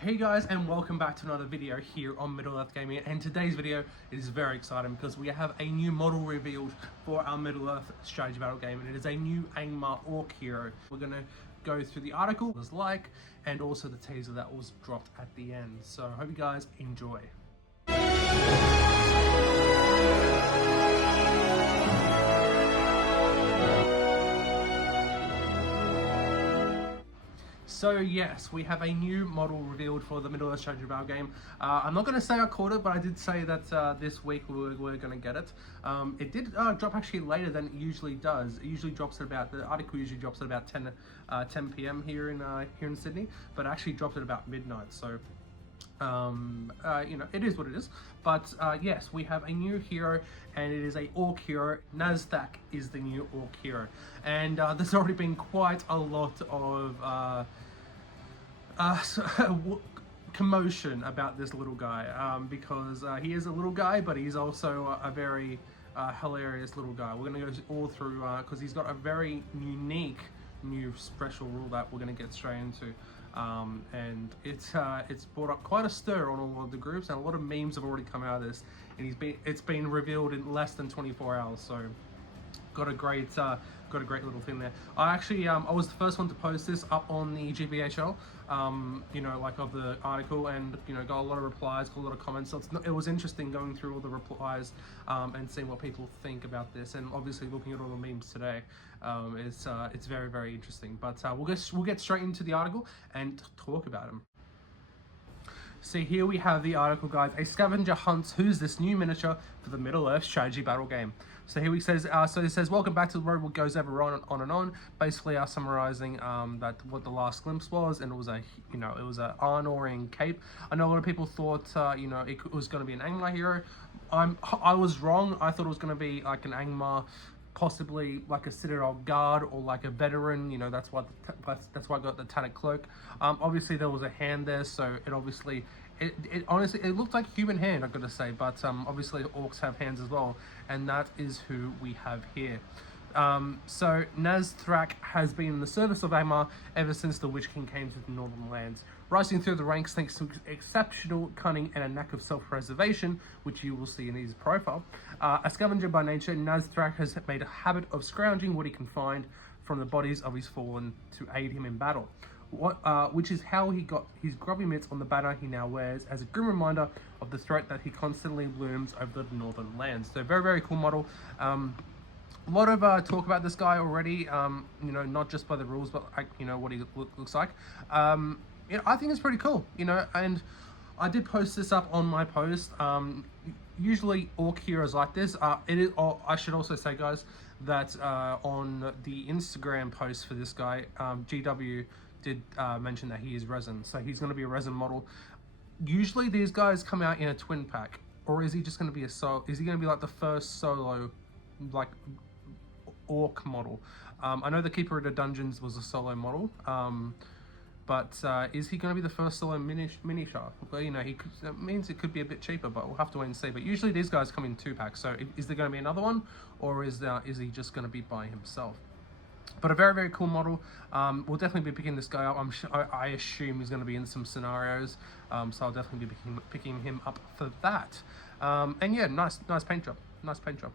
Hey guys, and welcome back to another video here on Middle-earth Gaming. And today's video is very exciting because we have a new model revealed for our Middle-earth strategy battle game, and it is a new Angmar orc hero. We're going to go through the article, what it was like, and also the teaser that was dropped at the end. So I hope you guys enjoy. So yes, we have a new model revealed for the Middle-earth strategy battle game. I'm not going to say I caught it, but I did say that this week we're going to get it. It did drop actually later than it usually does. It usually drops at about, the article usually drops at about 10 p.m. here in Sydney, but it actually dropped at about midnight. So you know, it is what it is. But yes, we have a new hero, and it is a orc hero. Nazra is the new orc hero, and there's already been quite a lot of commotion about this little guy, because he is a little guy, but he's also a very hilarious little guy. We're going to go all through because he's got a very unique new special rule that we're going to get straight into, and it's brought up quite a stir on all of the groups, and a lot of memes have already come out of this, and it's been revealed in less than 24 hours. So got a great little thing there. I actually I was the first one to post this up on the GBHL, you know, like of the article, and you know, got a lot of replies, got a lot of comments. So it was interesting going through all the replies and seeing what people think about this, and obviously looking at all the memes today. It's very, very interesting. But we'll get straight into the article and talk about them. So here we have the article, guys. A scavenger hunts who's this new miniature for the Middle-earth strategy battle game. So here he says, welcome back to the road what goes ever on and on. Basically, summarizing that what the last glimpse was, and it was a Arnoring cape. I know a lot of people thought you know, it was going to be an Angmar hero. I was wrong. I thought it was going to be like an Angmar, possibly like a Citadel guard or like a veteran. You know, that's why I got the Tannic cloak. Obviously there was a hand there, so it obviously it honestly it looked like human hand, I've got to say, but obviously orcs have hands as well, and that is who we have here. So Nazra has been in the service of Angmar ever since the Witch King came to the Northern Lands, rising through the ranks thanks to exceptional cunning and a knack of self-preservation, which you will see in his profile. A scavenger by nature, Nazra has made a habit of scrounging what he can find from the bodies of his fallen to aid him in battle. Which is how he got his grubby mitts on the banner he now wears, as a grim reminder of the threat that he constantly looms over the Northern Lands. So very, very cool model. A lot of talk about this guy already, you know, not just by the rules, but you know, what he looks like. You know, I think it's pretty cool, you know, and I did post this up on my post. Usually orc heroes like this, it is, I should also say, guys, that on the Instagram post for this guy, GW did mention that he is resin, so he's going to be a resin model. Usually these guys come out in a twin pack, or is he just going to be a solo? Is he going to be like the first solo, like, orc model? I know the Keeper of the Dungeons was a solo model, but is he going to be the first solo miniature? Well, you know, that means it could be a bit cheaper, but we'll have to wait and see. But usually these guys come in 2-packs, so is there going to be another one, or is he just going to be by himself? But a very, very cool model. We'll definitely be picking this guy up. I assume he's going to be in some scenarios, so I'll definitely be picking him up for that. And yeah, nice paint job. Nice paint job.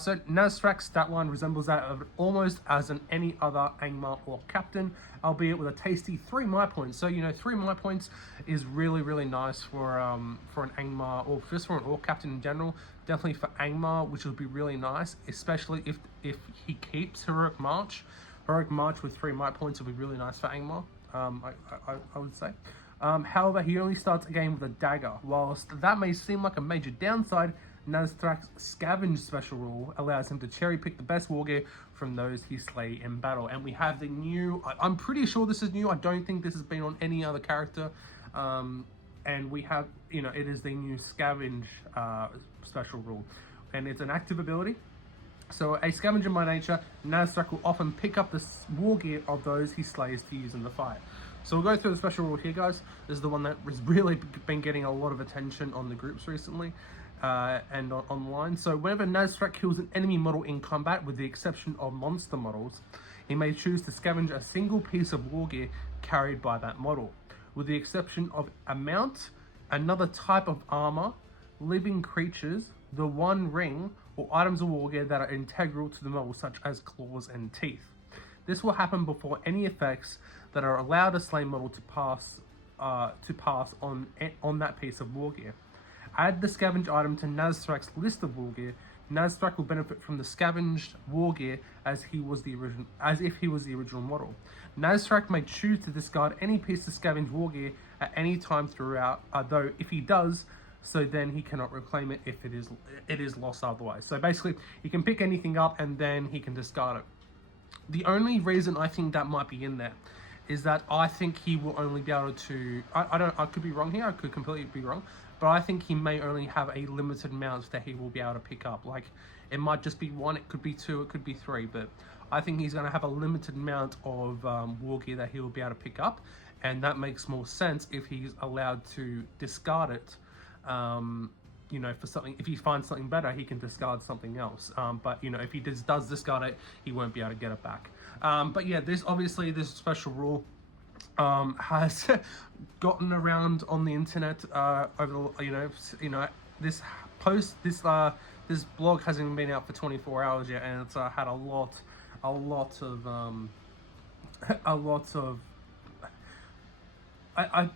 So Nazra's stat line resembles that of almost as in any other Angmar orc captain, albeit with a tasty 3 might points. So you know, 3 might points is really, really nice for an Angmar, or just for an orc captain in general. Definitely for Angmar, which would be really nice, especially if he keeps Heroic March. Heroic March with 3 might points would be really nice for Angmar. I would say. However, he only starts a game with a dagger. Whilst that may seem like a major downside, Nazra's scavenge special rule allows him to cherry pick the best wargear from those he slay in battle. And we have the new, I'm pretty sure this is new, I don't think this has been on any other character. And we have, you know, it is the new scavenge special rule, and it's an active ability. So a scavenger by nature, Nazra will often pick up the wargear of those he slays to use in the fight. So we'll go through the special rule here, guys. This is the one that has really been getting a lot of attention on the groups recently. And online. So whenever Nazra kills an enemy model in combat, with the exception of monster models, he may choose to scavenge a single piece of wargear carried by that model. with the exception of a mount, another type of armor, living creatures, the One Ring, or items of war gear that are integral to the model, such as claws and teeth. This will happen before any effects that are allowed a slain model to pass on that piece of war gear. Add the scavenged item to Nazrak's list of war gear. Nazrak will benefit from the scavenged war gear as if he was the original model. Nazrak may choose to discard any piece of scavenged war gear at any time throughout, though if he does so, then he cannot reclaim it if it is lost otherwise. So basically, he can pick anything up and then he can discard it. The only reason I think that might be in there is that I think he will only be able to, I could be wrong here, I could completely be wrong, but I think he may only have a limited amount that he will be able to pick up. Like, it might just be one, it could be two, it could be three, but I think he's going to have a limited amount of war gear that he will be able to pick up, and that makes more sense if he's allowed to discard it. You know, for something, if he finds something better, he can discard something else. But you know, if he does discard it, he won't be able to get it back. But yeah, this special rule has gotten around on the internet over the, this blog hasn't even been out for 24 hours yet, and it's had a lot of I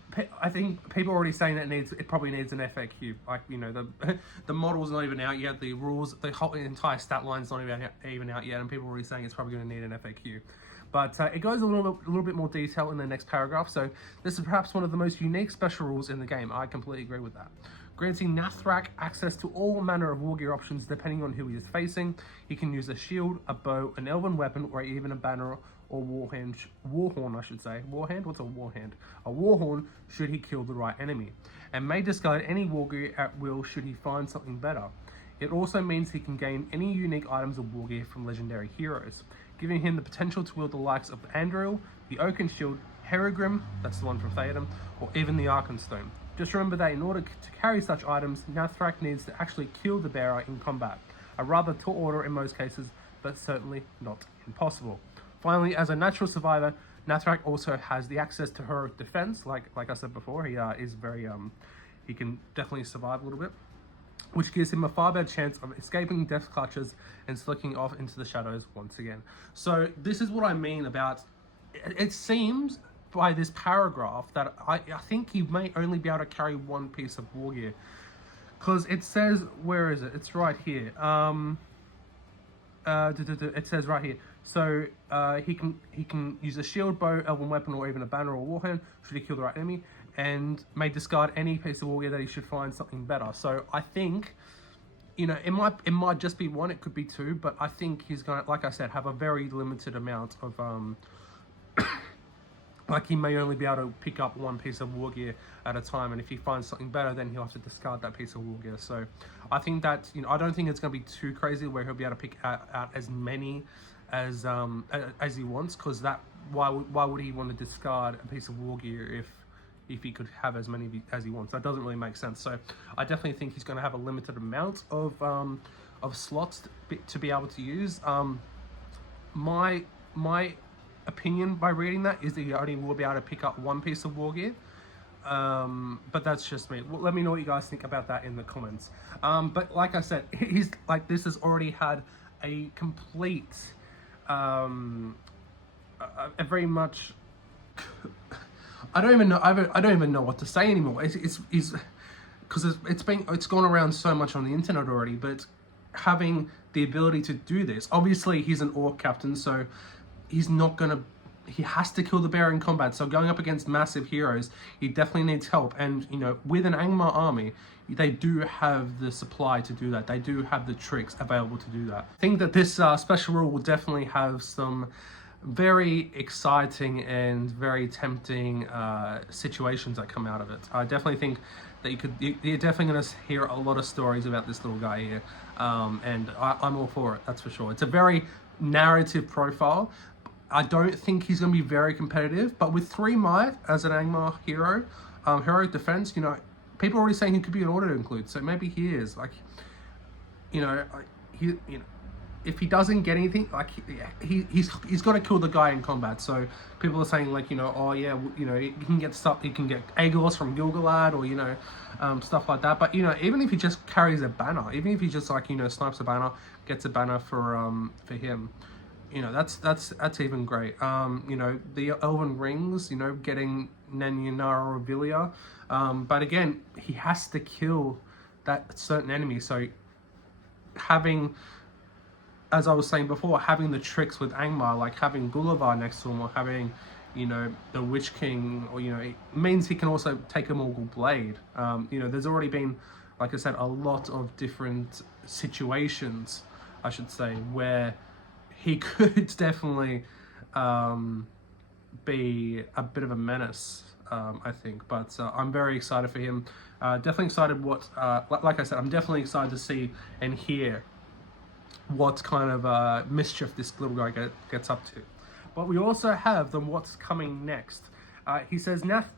think people are already saying that it probably needs an FAQ. Like, you know, the model's not even out yet, the rules, the entire stat line's not even out yet, and people are already saying it's probably going to need an FAQ. But it goes a little bit more detail in the next paragraph. So this is perhaps one of the most unique special rules in the game. I completely agree with that. Granting Nazrak access to all manner of war gear options depending on who he is facing. He can use a shield, a bow, an elven weapon, or even a banner or warhorn, I should say. Warhand? What's a warhand? A warhorn should he kill the right enemy, and may discard any war gear at will should he find something better. It also means he can gain any unique items of war gear from legendary heroes, giving him the potential to wield the likes of Andril, the Oaken Shield, Herogrim, that's the one from Theoden, or even the Arkenstone. Just remember that in order to carry such items, Nazrak needs to actually kill the bearer in combat. A rather tall order in most cases, but certainly not impossible. Finally, as a natural survivor, Nazrak also has the access to heroic defense. Like I said before, he is very he can definitely survive a little bit, which gives him a far better chance of escaping death's clutches and slicking off into the shadows once again. So this is what I mean about, it seems by this paragraph that I think he may only be able to carry one piece of war gear, because it says, where is it? It's right here. It says right here. So he can use a shield, bow, elven weapon, or even a banner or warhand should he kill the right enemy, and may discard any piece of war gear that he should find something better. So I think, you know, it might just be one, it could be two, but I think he's gonna, like I said, have a very limited amount of like, he may only be able to pick up one piece of war gear at a time, and if he finds something better, then he'll have to discard that piece of war gear. So I think that, you know, I don't think it's going to be too crazy where he'll be able to pick out as many as he wants, because that why would he want to discard a piece of war gear if he could have as many as he wants? That doesn't really make sense. So I definitely think he's going to have a limited amount of slots to be able to use. My opinion by reading that is that you only will be able to pick up one piece of war gear, but that's just me. Well, let me know what you guys think about that in the comments. But like I said, he's like, this has already had a complete a very much I don't even know what to say anymore. It's because it's gone around so much on the internet already, but having the ability to do this, obviously he's an orc captain, so he has to kill the bear in combat. So going up against massive heroes, he definitely needs help. And, you know, with an Angmar army, they do have the supply to do that. They do have the tricks available to do that. I think that this special rule will definitely have some very exciting and very tempting situations that come out of it. I definitely think that you're definitely going to hear a lot of stories about this little guy here. And I'm all for it, that's for sure. It's a very narrative profile. I don't think he's going to be very competitive, but with 3 might as an Angmar hero, heroic defense, you know, people are already saying he could be an auto include, so maybe he is. Like, you know, if he doesn't get anything, like he's got to kill the guy in combat. So people are saying like, you know, oh yeah, you know, he can get stuff, he can get Aegos from Gilgalad, or you know, stuff like that. But you know, even if he just carries a banner, even if he just like, you know, snipes a banner, gets a banner for him, you know, that's even great. You know, the Elven Rings, you know, getting Nanyanara or Vilya, but again, he has to kill that certain enemy. So having, as I was saying before, having the tricks with Angmar, like having Gulliver next to him, or having, you know, the Witch King, or, you know, it means he can also take a Morgul Blade. You know, there's already been, like I said, a lot of different situations, I should say, where he could definitely be a bit of a menace, I think. But I'm very excited for him. Definitely excited what, like I said, I'm definitely excited to see and hear what kind of mischief this little guy gets up to. But we also have the what's coming next. He says Nazthrak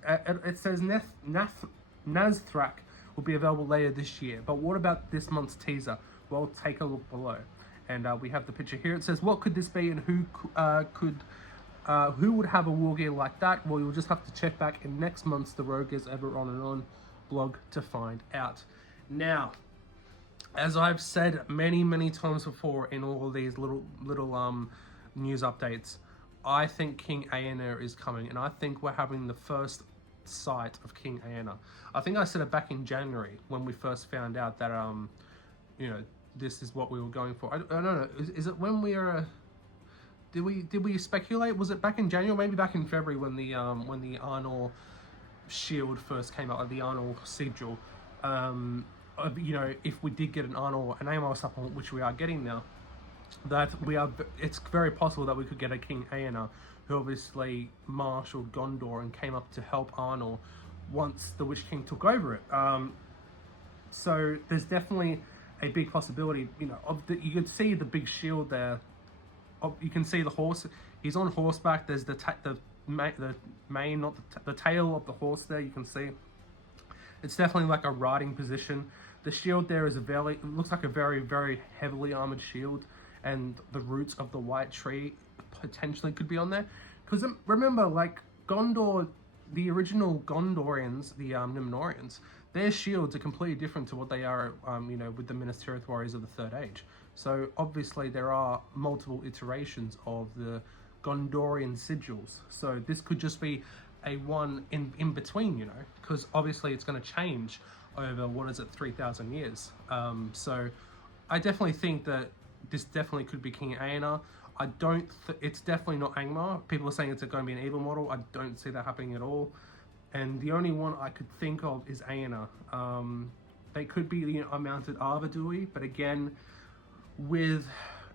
will be available later this year. But what about this month's teaser? Well, take a look below. And we have the picture here. It says, what could this be, and who would have a war gear like that? Well, you'll just have to check back in next month's The Rogue Is Ever On and On blog to find out. Now, as I've said many times before in all of these little news updates, I think King Aena is coming, and I think we're having the first sight of King Aena. I think I said it back in January when we first found out that you know, this is what we were going for. I don't know. Is it when we are? Did we speculate? Was it back in January? Maybe back in February when the Arnor shield first came out, like the Arnor sigil. You know, if we did get an Arnor, an Angmar supplement, which we are getting now, that it's very possible that we could get a King Aena, who obviously marshaled Gondor and came up to help Arnor once the Witch King took over it. So there's definitely a big possibility. You know, you could see the big shield there. You can see the horse. He's on horseback. There's the mane, not the tail of the horse there. You can see. It's definitely like a riding position. The shield there is it looks like a very heavily armored shield, and the roots of the white tree potentially could be on there. Because remember, like Gondor, the original Gondorians, the Numenoreans, their shields are completely different to what they are, you know, with the Minas Tirith warriors of the Third Age. So obviously there are multiple iterations of the Gondorian sigils. So this could just be a one in between, you know, because obviously it's going to change over, what is it, 3,000 years. So I definitely think that this definitely could be King Aena. I don't, it's definitely not Angmar. People are saying it's going to be an evil model. I don't see that happening at all. And the only one I could think of is Aena. They could be, you know, a mounted Arvedui, but again, with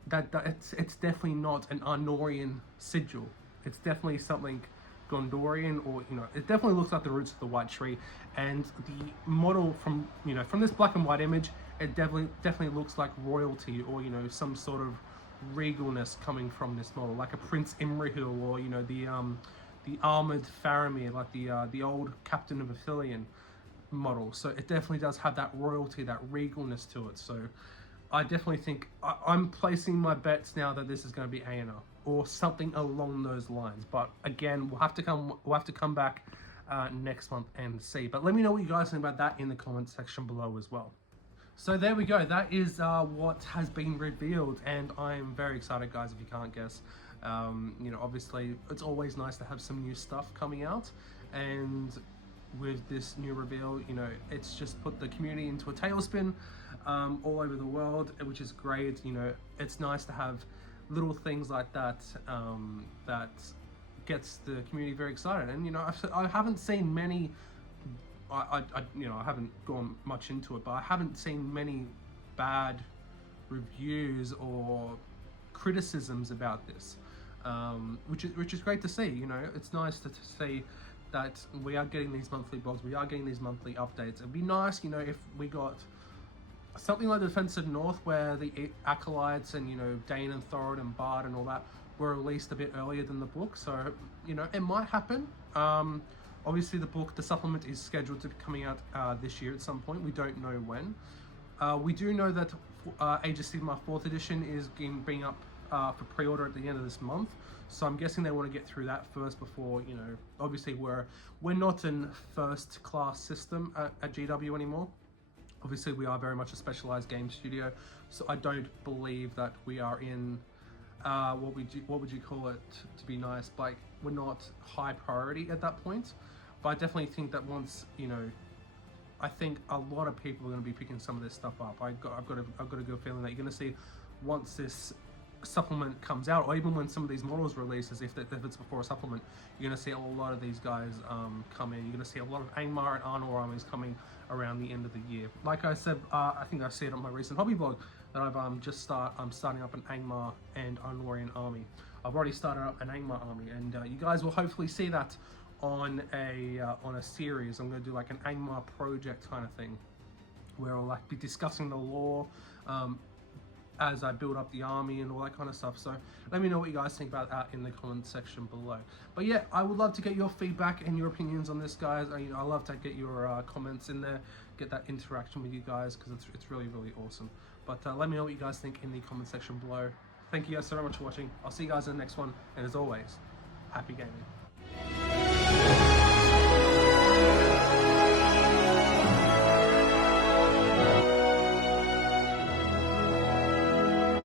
that, it's definitely not an Arnorian sigil. It's definitely something Gondorian, or, you know, it definitely looks like the roots of the white tree. And the model from, you know, from this black and white image, it definitely looks like royalty, or, you know, some sort of regalness coming from this model, like a Prince Imrahil, or, you know, the armored Faramir, like the old Captain of Athelion model. So it definitely does have that royalty, that regalness to it. So I definitely think I'm placing my bets now that this is going to be Aena or something along those lines. But again, we'll have to come back next month and see. But let me know what you guys think about that in the comment section below as well. So there we go. That is what has been revealed, and I'm very excited, guys, if you can't guess. You know, obviously it's always nice to have some new stuff coming out, and with this new reveal, you know, it's just put the community into a tailspin all over the world, which is great. You know, it's nice to have little things like that that gets the community very excited. And, you know, I haven't seen many, you know, I haven't gone much into it, but I haven't seen many bad reviews or criticisms about this, which is great to see. You know, it's nice to see that we are getting these monthly blogs, we are getting these monthly updates. It'd be nice, you know, if we got something like the Defense of the North, where the acolytes and, you know, Dane and Thorin and Bard and all that were released a bit earlier than the book. So, you know, it might happen. Obviously the book, the supplement, is scheduled to be coming out this year at some point. We don't know when. We do know that Age of Sigmar 4th edition is being up for pre-order at the end of this month, so I'm guessing they want to get through that first before, you know, obviously we're not in first class system at GW anymore. Obviously we are very much a specialized game studio, so I don't believe that we are in what would you call it, to be nice, like we're not high priority at that point. But I definitely think that once, you know, I think a lot of people are going to be picking some of this stuff up. I've got a good feeling that you're going to see, once this supplement comes out, or even when some of these models releases, if it's before a supplement, you're going to see a lot of these guys come in. You're going to see a lot of Angmar and Arnor armies coming around the end of the year. Like I said, I think I said on my recent hobby blog that I'm starting up an Angmar and Arnorian army. I've already started up an Angmar army, and you guys will hopefully see that on a series. I'm going to do like an Angmar project kind of thing, where I'll like be discussing the lore as I build up the army and all that kind of stuff. So let me know what you guys think about that in the comment section below. But yeah, I would love to get your feedback and your opinions on this, guys. I love to get your comments in there, get that interaction with you guys, because it's really awesome. But let me know what you guys think in the comment section below. Thank you guys so very much for watching. I'll see you guys in the next one, and as always, happy gaming.